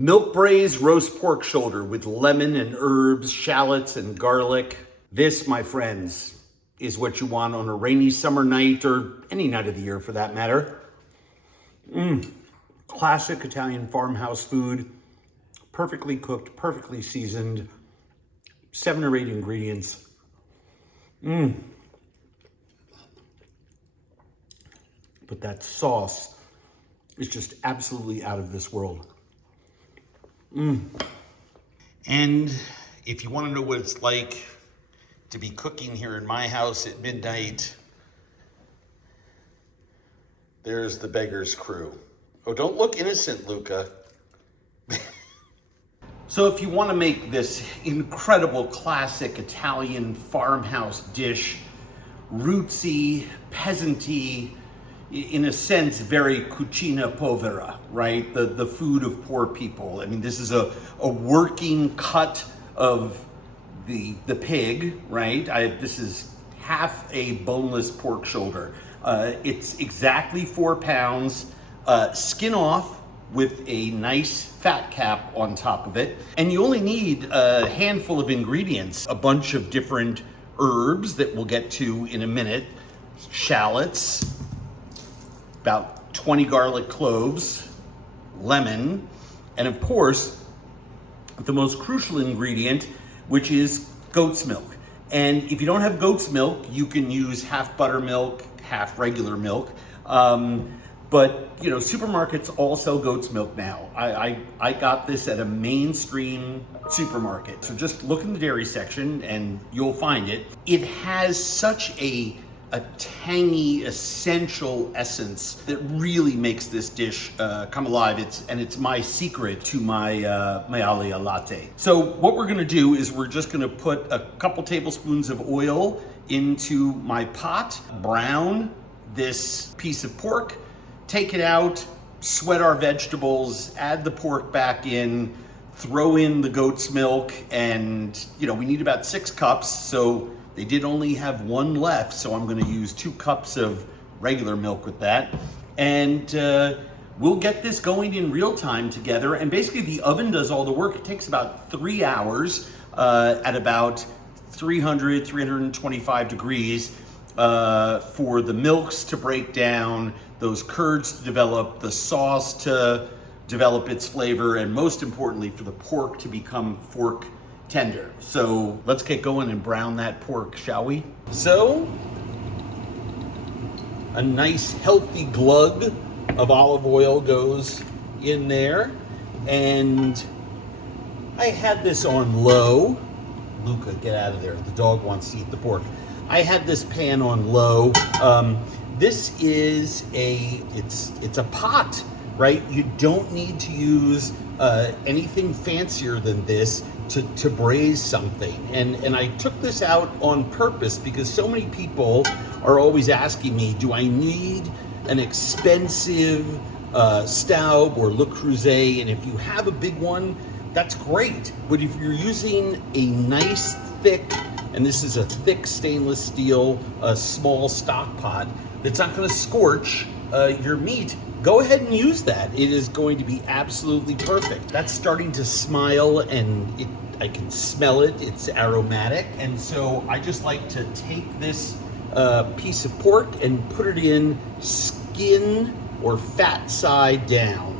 Milk braised roast pork shoulder with lemon and herbs, shallots and garlic. This, my friends, is what you want on a rainy summer night, or any night of the year for that matter. Classic Italian farmhouse food, perfectly cooked, perfectly seasoned, 7 or 8 ingredients. But that sauce is just absolutely out of this world. And if you want to know what it's like to be cooking here in my house at midnight, there's the beggar's crew. Oh, don't look innocent, Luca. So if you want to make this incredible classic Italian farmhouse dish, rootsy, peasanty, in a sense, very cucina povera, right? The food of poor people. I mean, this is a working cut of the pig, right? This is half a boneless pork shoulder. It's exactly 4 pounds, skin off with a nice fat cap on top of it. And you only need a handful of ingredients, a bunch of different herbs that we'll get to in a minute, shallots, about 20 garlic cloves, lemon, and of course, the most crucial ingredient, which is goat's milk. And if you don't have goat's milk, you can use half buttermilk, half regular milk. But you know, supermarkets all sell goat's milk now. I got this at a mainstream supermarket. So just look in the dairy section and you'll find it. It has such a tangy, essential essence that really makes this dish come alive. It's my secret to my Maiale latte. So what we're gonna do is we're just gonna put a couple tablespoons of oil into my pot, brown this piece of pork, take it out, sweat our vegetables, add the pork back in, throw in the goat's milk, and you know, we need about 6 cups, so they did only have 1 left, so I'm gonna use 2 cups of regular milk with that. And we'll get this going in real time together. And basically the oven does all the work. It takes about 3 hours at about 300, 325 degrees for the milks to break down, those curds to develop, the sauce to develop its flavor, and most importantly, for the pork to become fork tender. So let's get going and brown that pork, shall we? So, a nice healthy glug of olive oil goes in there, and I had this on low. Luca, get out of there. The dog wants to eat the pork. I had this pan on low. This is it's a pot, right? You don't need to use anything fancier than this to braise something. And I took this out on purpose because so many people are always asking me, do I need an expensive Staub or Le Creuset? And if you have a big one, that's great. But if you're using a nice thick, and this is a thick stainless steel, small stock pot that's not gonna scorch your meat, go ahead and use that. It is going to be absolutely perfect. That's starting to smile, and I can smell it. It's aromatic. And so I just like to take this piece of pork and put it in skin or fat side down.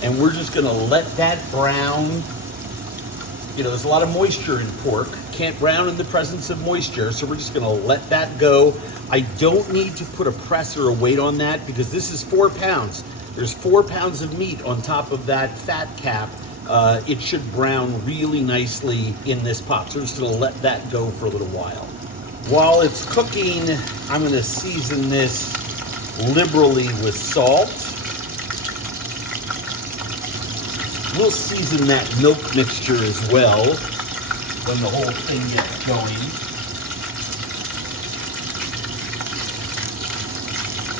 And we're just gonna let that brown. You know, there's a lot of moisture in pork. Can't brown in the presence of moisture, so we're just gonna let that go. I don't need to put a press or a weight on that because this is 4 pounds. There's 4 pounds of meat on top of that fat cap. It should brown really nicely in this pot. So we're just gonna let that go for a little while. While it's cooking, I'm gonna season this liberally with salt. We'll season that milk mixture as well when the whole thing gets going.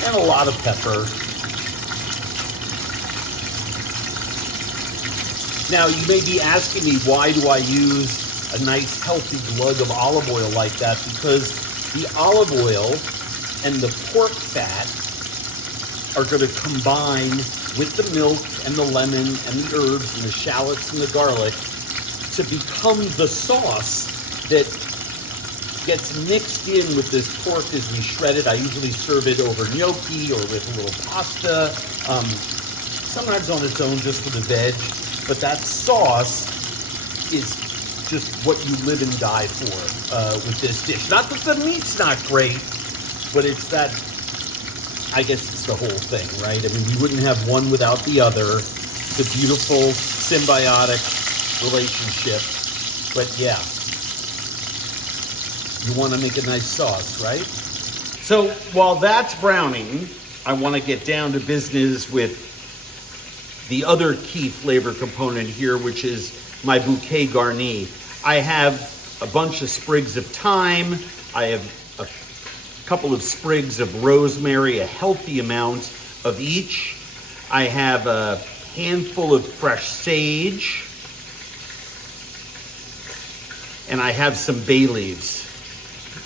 And a lot of pepper. Now, you may be asking me, why do I use a nice healthy glug of olive oil like that? Because the olive oil and the pork fat are going to combine with the milk and the lemon and the herbs and the shallots and the garlic to become the sauce that gets mixed in with this pork as we shred it. I usually serve it over gnocchi or with a little pasta, sometimes on its own just for the veg, but that sauce is just what you live and die for with this dish. Not that the meat's not great, but it's that, I guess it's the whole thing, right? I mean, we wouldn't have one without the other. It's a beautiful symbiotic relationship, but yeah. You want to make a nice sauce, right? So while that's browning, I want to get down to business with the other key flavor component here, which is my bouquet garni. I have a bunch of sprigs of thyme. I have a couple of sprigs of rosemary, a healthy amount of each. I have a handful of fresh sage. And I have some bay leaves.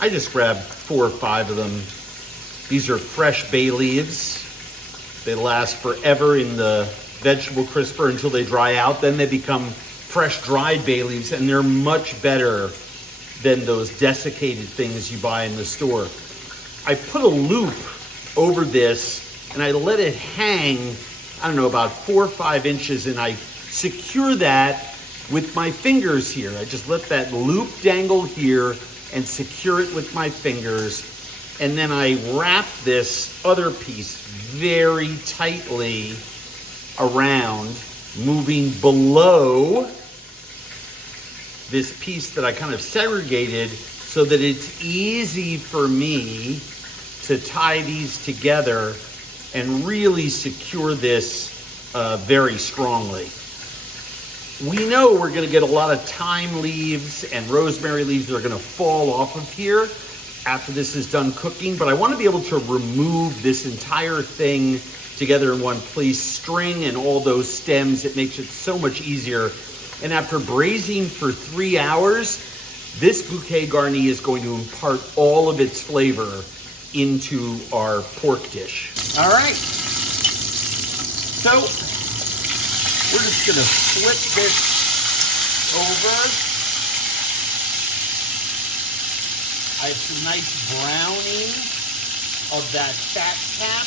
I just grabbed 4 or 5 of them. These are fresh bay leaves. They last forever in the vegetable crisper until they dry out. Then they become fresh dried bay leaves, and they're much better than those desiccated things you buy in the store. I put a loop over this and I let it hang, I don't know, about 4 or 5 inches, and I secure that with my fingers here. I just let that loop dangle here and secure it with my fingers. And then I wrap this other piece very tightly around, moving below this piece that I kind of segregated so that it's easy for me to tie these together and really secure this very strongly. We know we're going to get a lot of thyme leaves and rosemary leaves that are going to fall off of here after this is done cooking, but I want to be able to remove this entire thing together in one place, string and all those stems. It makes it so much easier. And after braising for 3 hours, this bouquet garni is going to impart all of its flavor into our pork dish. All right. So we're just gonna flip this over. I have some nice browning of that fat cap.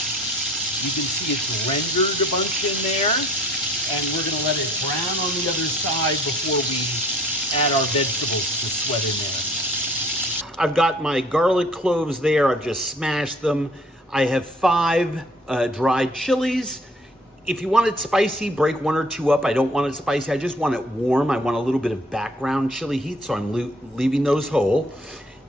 You can see it's rendered a bunch in there. And we're gonna let it brown on the other side before we add our vegetables to sweat in there. I've got my garlic cloves there. I've just smashed them. I have 5 dried chilies. If you want it spicy, break 1 or 2 up. I don't want it spicy. I just want it warm. I want a little bit of background chili heat, so I'm leaving those whole.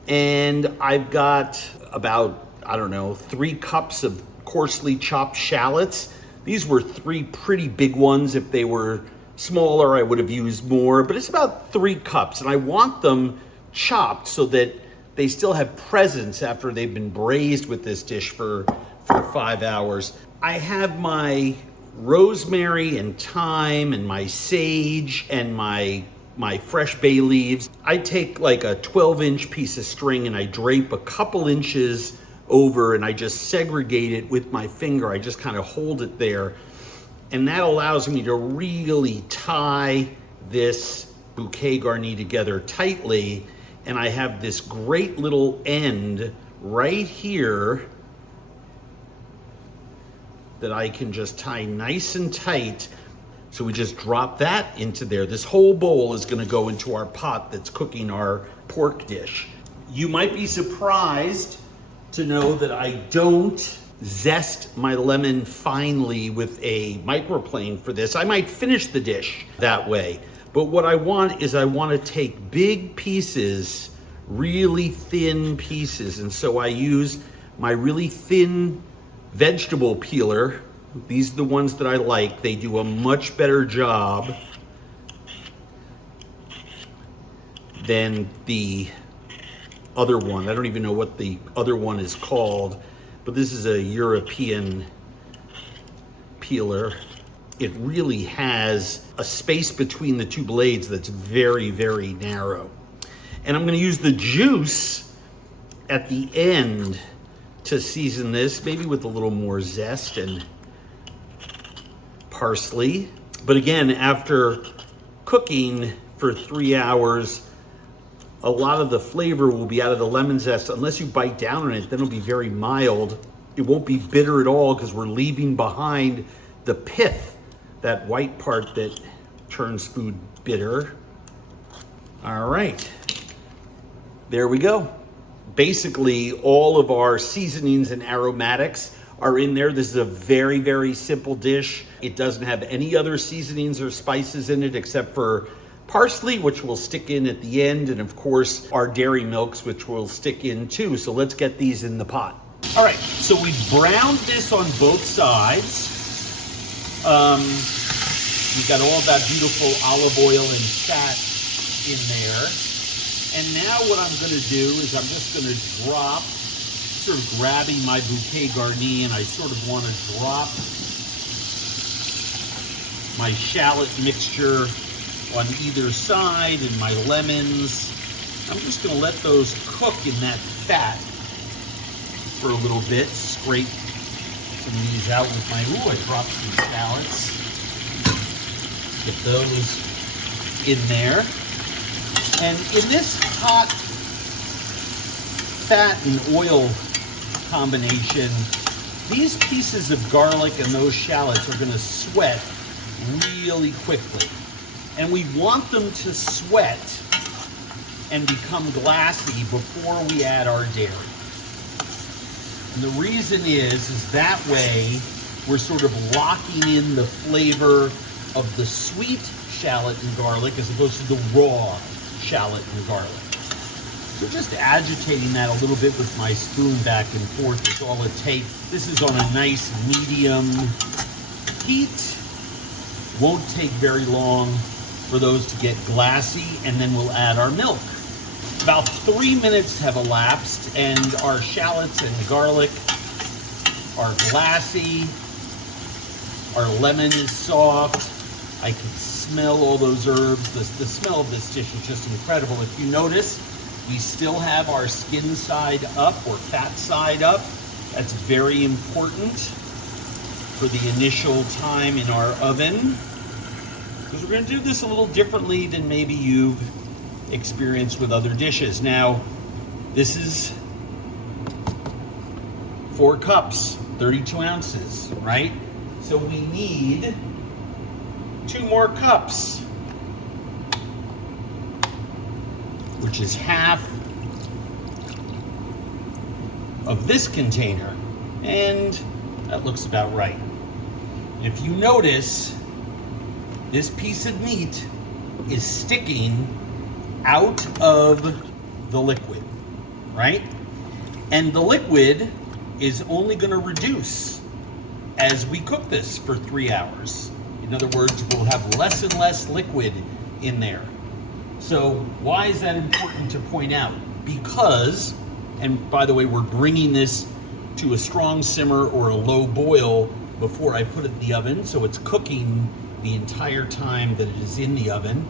And I've got about, I don't know, 3 cups of coarsely chopped shallots. These were 3 pretty big ones. If they were smaller, I would have used more, but it's about 3 cups. And I want them chopped so that they still have presence after they've been braised with this dish for 5 hours. I have my rosemary and thyme and my sage and my fresh bay leaves. I take like a 12-inch piece of string and I drape a couple inches over and I just segregate it with my finger. I just kind of hold it there. And that allows me to really tie this bouquet garni together tightly. And I have this great little end right here that I can just tie nice and tight. So we just drop that into there. This whole bowl is gonna go into our pot that's cooking our pork dish. You might be surprised to know that I don't zest my lemon finely with a microplane for this. I might finish the dish that way. But what I want is I want to take big pieces, really thin pieces. And so I use my really thin vegetable peeler. These are the ones that I like. They do a much better job than the other one. I don't even know what the other one is called, but this is a European peeler. It really has a space between the 2 blades that's very, very narrow. And I'm gonna use the juice at the end to season this, maybe with a little more zest and parsley. But again, after cooking for 3 hours, a lot of the flavor will be out of the lemon zest. Unless you bite down on it, then it'll be very mild. It won't be bitter at all because we're leaving behind the pith, that white part that turns food bitter. All right, there we go. Basically, all of our seasonings and aromatics are in there. This is a very, very simple dish. It doesn't have any other seasonings or spices in it except for parsley, which will stick in at the end, and of course our dairy milks, which will stick in too. So let's get these in the pot. All right, so we browned this on both sides. We've got all that beautiful olive oil and fat in there. And now what I'm gonna do is I'm just gonna drop, sort of grabbing my bouquet garni, and I sort of wanna drop my shallot mixture on either side and my lemons. I'm just gonna let those cook in that fat for a little bit. Scrape some of these out with my, ooh, I dropped some shallots. Get those in there. And in this hot fat and oil combination, these pieces of garlic and those shallots are gonna sweat really quickly. And we want them to sweat and become glassy before we add our dairy. And the reason is that way we're sort of locking in the flavor of the sweet shallot and garlic as opposed to the raw shallot and garlic. So just agitating that a little bit with my spoon back and forth is all it takes. This is on a nice medium heat. Won't take very long for those to get glassy, and then we'll add our milk. About 3 minutes have elapsed and our shallots and garlic are glassy. Our lemon is soft. I can smell all those herbs. The smell of this dish is just incredible. If you notice, we still have our skin side up or fat side up. That's very important for the initial time in our oven, because we're gonna do this a little differently than maybe you've experienced with other dishes. Now, this is 4 cups, 32 ounces, right? So we need 2 more cups, which is half of this container. And that looks about right. And if you notice, this piece of meat is sticking out of the liquid, right? And the liquid is only gonna reduce as we cook this for 3 hours. In other words, we'll have less and less liquid in there. So why is that important to point out? Because, and by the way, we're bringing this to a strong simmer or a low boil before I put it in the oven, so it's cooking the entire time that it is in the oven.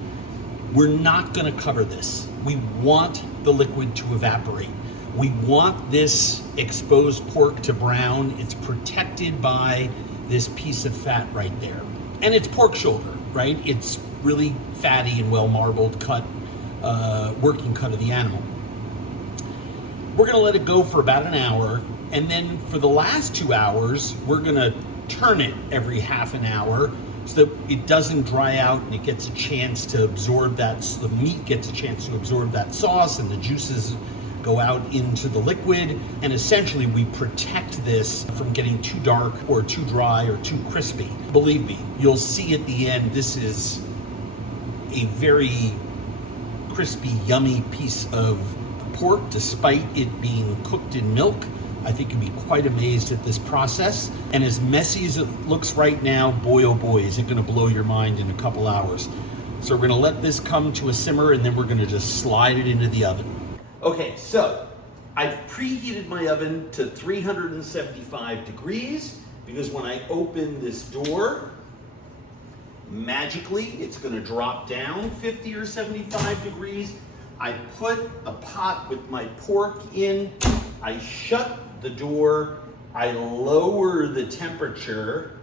We're not gonna cover this. We want the liquid to evaporate. We want this exposed pork to brown. It's protected by this piece of fat right there. And it's pork shoulder, right? It's really fatty and well marbled cut, working cut of the animal. We're gonna let it go for about an hour, and then for the last 2 hours, we're gonna turn it every half an hour so that it doesn't dry out and it gets a chance to absorb that, so the meat gets a chance to absorb that sauce and the juices go out into the liquid. And essentially we protect this from getting too dark or too dry or too crispy. Believe me, you'll see at the end, this is a very crispy, yummy piece of pork, despite it being cooked in milk. I think you'd be quite amazed at this process. And as messy as it looks right now, boy, oh boy, is it gonna blow your mind in a couple hours. So we're gonna let this come to a simmer, and then we're gonna just slide it into the oven. Okay, so I've preheated my oven to 375 degrees because when I open this door, magically it's gonna drop down 50 or 75 degrees. I put a pot with my pork in, I shut the door, I lower the temperature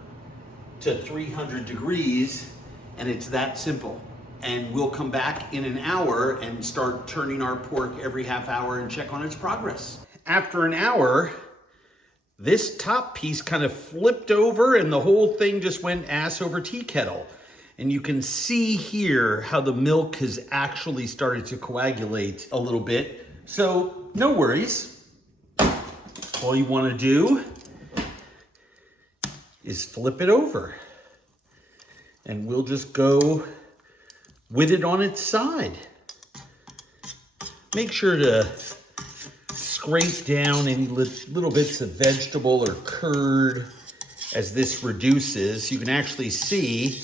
to 300 degrees, and it's that simple. And we'll come back in an hour and start turning our pork every half hour and check on its progress. After an hour, this top piece kind of flipped over and the whole thing just went ass over tea kettle. And you can see here how the milk has actually started to coagulate a little bit. So no worries. All you want to do is flip it over. And we'll just go with it on its side. Make sure to scrape down any little bits of vegetable or curd as this reduces. You can actually see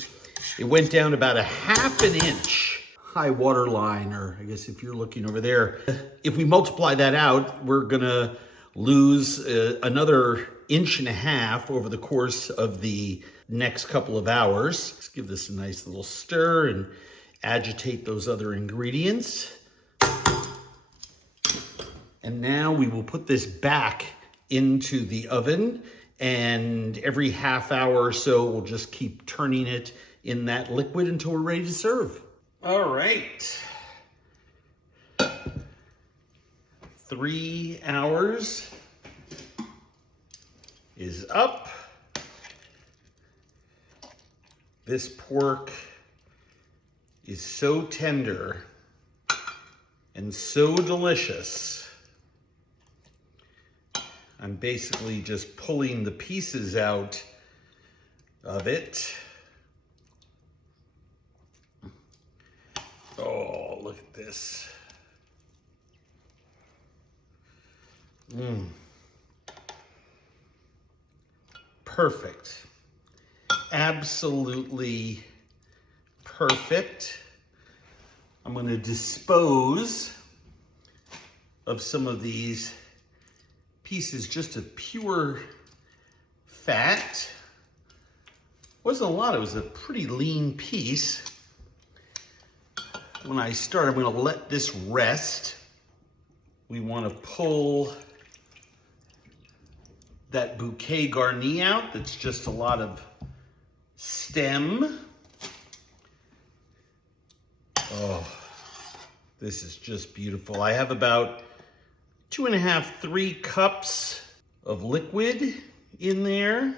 it went down about a ½ inch high water line, or I guess if you're looking over there. If we multiply that out, we're gonna lose another 1.5 inches over the course of the next couple of hours. Let's give this a nice little stir and agitate those other ingredients. And now we will put this back into the oven, and every half hour or so, we'll just keep turning it in that liquid until we're ready to serve. All right. 3 hours is up. This pork is so tender and so delicious. I'm basically just pulling the pieces out of it. Oh, look at this. Perfect. Absolutely perfect. I'm going to dispose of some of these pieces just of pure fat. Wasn't a lot, it was a pretty lean piece. When I start, I'm going to let this rest. We want to pull that bouquet garni out. That's just a lot of stem. Oh, this is just beautiful. I have about 2.5, 3 cups of liquid in there.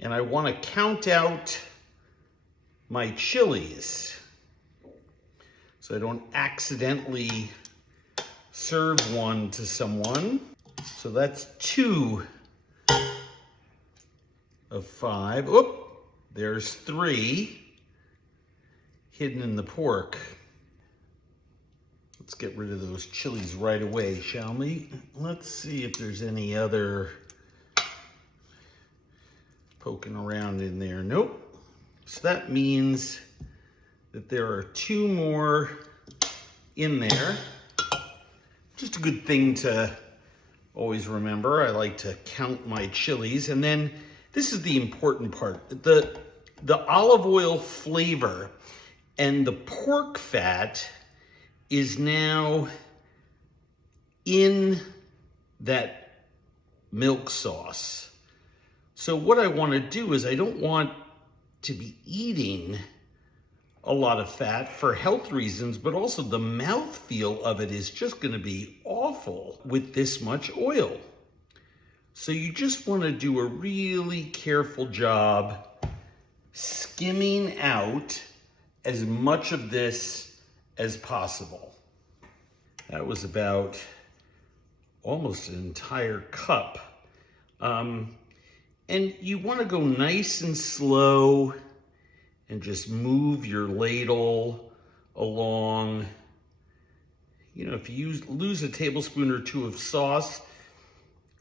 And I want to count out my chilies so I don't accidentally serve one to someone. So that's 2 of 5. Oop, there's 3 hidden in the pork. Let's get rid of those chilies right away, shall we? Let's see if there's any other poking around in there. Nope. So that means that there are 2 more in there. Just a good thing to always remember. I like to count my chilies. And then this is the important part. The olive oil flavor and the pork fat is now in that milk sauce. So what I want to do is I don't want to be eating a lot of fat for health reasons, but also the mouthfeel of it is just going to be awful with this much oil. So you just want to do a really careful job skimming out as much of this as possible. That was about almost an entire cup. And you want to go nice and slow and just move your ladle along. You know, if you lose a tablespoon or 2 of sauce,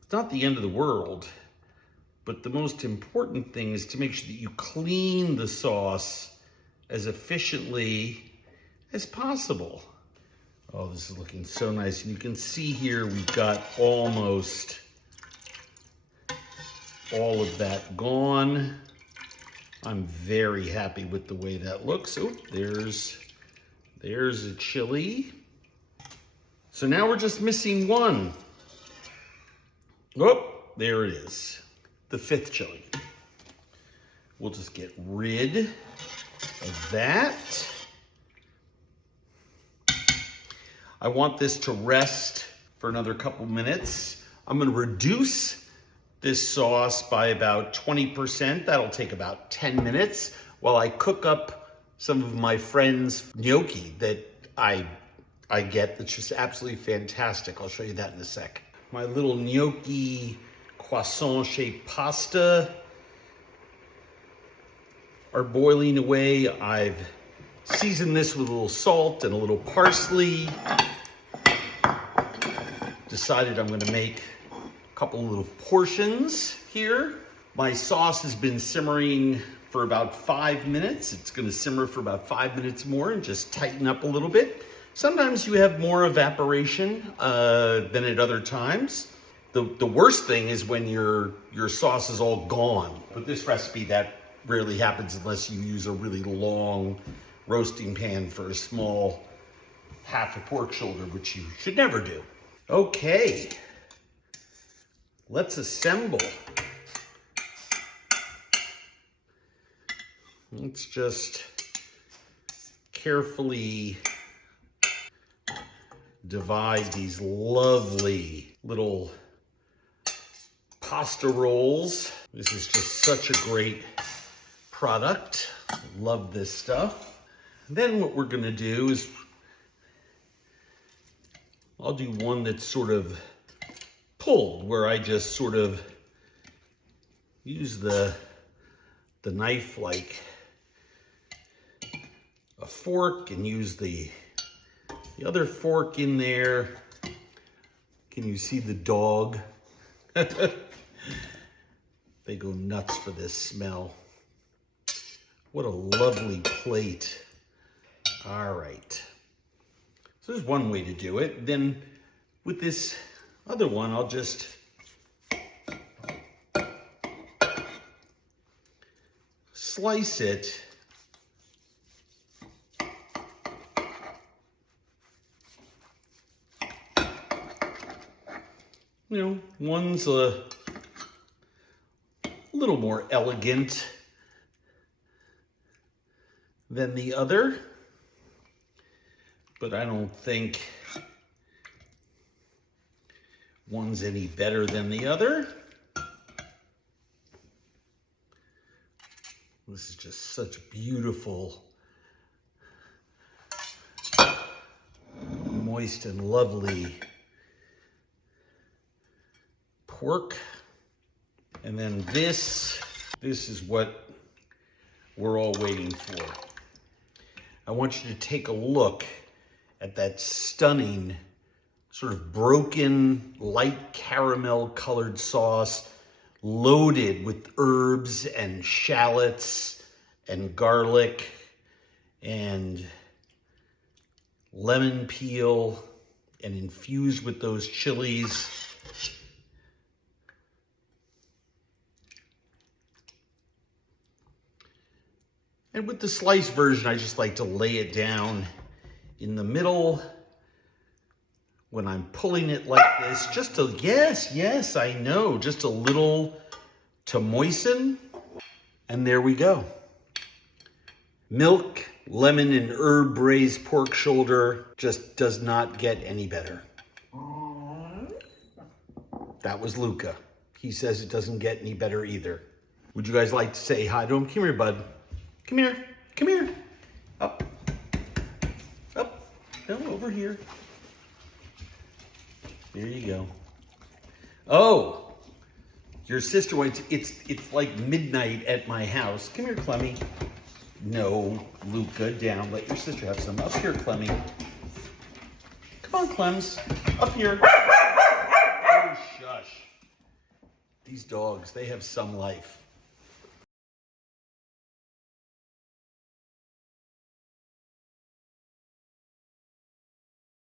it's not the end of the world. But the most important thing is to make sure that you clean the sauce as efficiently as possible. Oh, this is looking so nice. And you can see here we've got almost all of that gone. I'm very happy with the way that looks. Oh, there's a chili. So now we're just missing one. Oh, there it is. The 5th chili. We'll just get rid of that. I want this to rest for another couple minutes. I'm gonna reduce this sauce by about 20%. That'll take about 10 minutes while I cook up some of my friend's gnocchi that I get that's just absolutely fantastic. I'll show you that in a sec. My little gnocchi croissant shaped pasta are boiling away. I've seasoned this with a little salt and a little parsley. Decided I'm gonna make a couple little portions here. My sauce has been simmering for about 5 minutes. It's gonna simmer for about 5 minutes more and just tighten up a little bit. Sometimes you have more evaporation than at other times. The worst thing is when your sauce is all gone. With this recipe, that rarely happens unless you use a really long roasting pan for a small half a pork shoulder, which you should never do. Okay, let's assemble. Let's just carefully divide these lovely little pasta rolls. This is just such a great product. Love this stuff. Then what we're gonna do is I'll do one that's sort of pulled, where I just sort of use the knife like a fork and use the other fork in there. Can you see the dog? They go nuts for this smell. What a lovely plate. All right. So there's one way to do it. Then with this other one, I'll just slice it. You know, one's a little more elegant than the other, but I don't think one's any better than the other. This is just such beautiful, moist and lovely pork. And then this is what we're all waiting for. I want you to take a look at that stunning, sort of broken, light caramel colored sauce, loaded with herbs and shallots and garlic and lemon peel, and infused with those chilies. And with the sliced version, I just like to lay it down in the middle when I'm pulling it like this, just to, yes, I know, just a little to moisten. And there we go. Milk, lemon, and herb braised pork shoulder just does not get any better. That was Luca. He says it doesn't get any better either. Would you guys like to say hi to him? Come here, bud. Come here, come here. Up, up, no, over here. There you go. Oh, your sister went, it's like midnight at my house. Come here, Clemmy. No, Luca, down. Let your sister have some. Up here, Clemmy. Come on, Clems. Up here. Oh, shush. These dogs, they have some life.